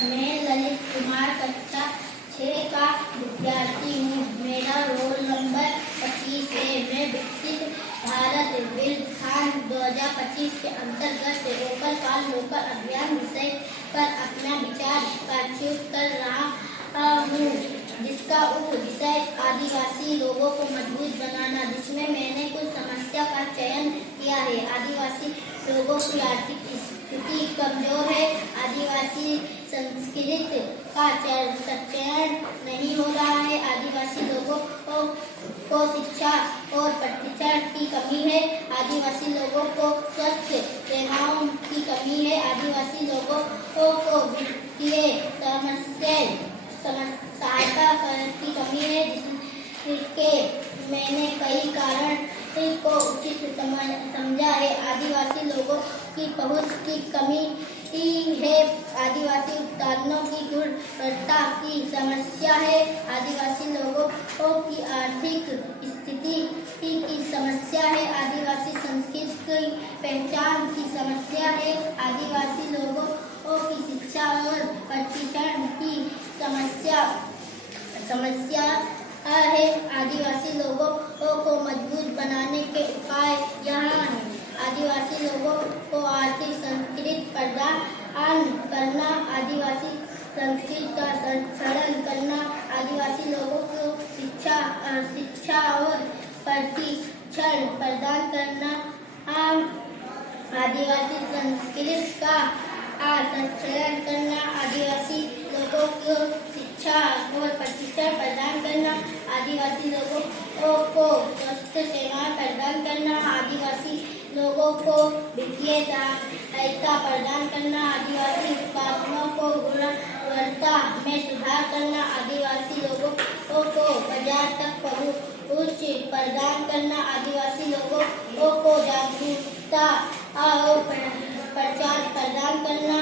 मैं ललित कुमार कक्षा 6 का विद्यार्थी हूँ। मेरा रोल नंबर 25 है। मैं विकसित भारत व्याख्यान 2025 के अंतर्गत वोकल फॉर लोकल अभियान विषय पर अपना विचार प्रस्तुत कर रहा हूँ, जिसका विषय आदिवासी लोगों को मजबूत बनाना, जिसमें मैंने कुछ समस्या का चयन किया है। आदिवासी लोगों की आर्थिक स्थिति कमजोर है। आदिवासी संस्कृति का चयन नहीं हो रहा है। आदिवासी लोगों को शिक्षा और प्रशिक्षण की कमी है। आदिवासी लोगों को स्वच्छ सेवाओं की कमी है। आदिवासी लोगों को वित्तीय सहायता की कमी है, जिसके मैंने कई कारण को उचित समझा है। आदिवासी लोगों की पहुंच की कमी है। आदिवासी उत्पादनों की गुणवत्ता की समस्या है। आदिवासी लोगों की आर्थिक स्थिति की समस्या है। आदिवासी संस्कृति की पहचान की समस्या है। आदिवासी लोगों की शिक्षा और प्रशिक्षण की समस्या है। आदिवासी लोगों को मजबूत बनाने के उपाय यहाँ हैं। आदिवासी लोगों को आर्थिक संस्कृति प्रदान करना, आदिवासी संस्कृति का संरक्षण करना, आदिवासी लोगों को शिक्षा और प्रशिक्षण प्रदान करना, आदिवासी संस्कृति का संरक्षण करना, आदिवासी लोगों को शिक्षा और प्रशिक्षण प्रदान करना, आदिवासी लोगों को स्वास्थ्य सेवाएं प्रदान करना, आदिवासी लोगों को वित्तीय सहायता प्रदान करना, आदिवासी उत्पादनों को गुणवत्ता में सुधार करना, आदिवासी लोगों को बाजार तक पहुंच प्रदान करना, आदिवासी लोगों को जागरूकता और प्रचार प्रदान करना।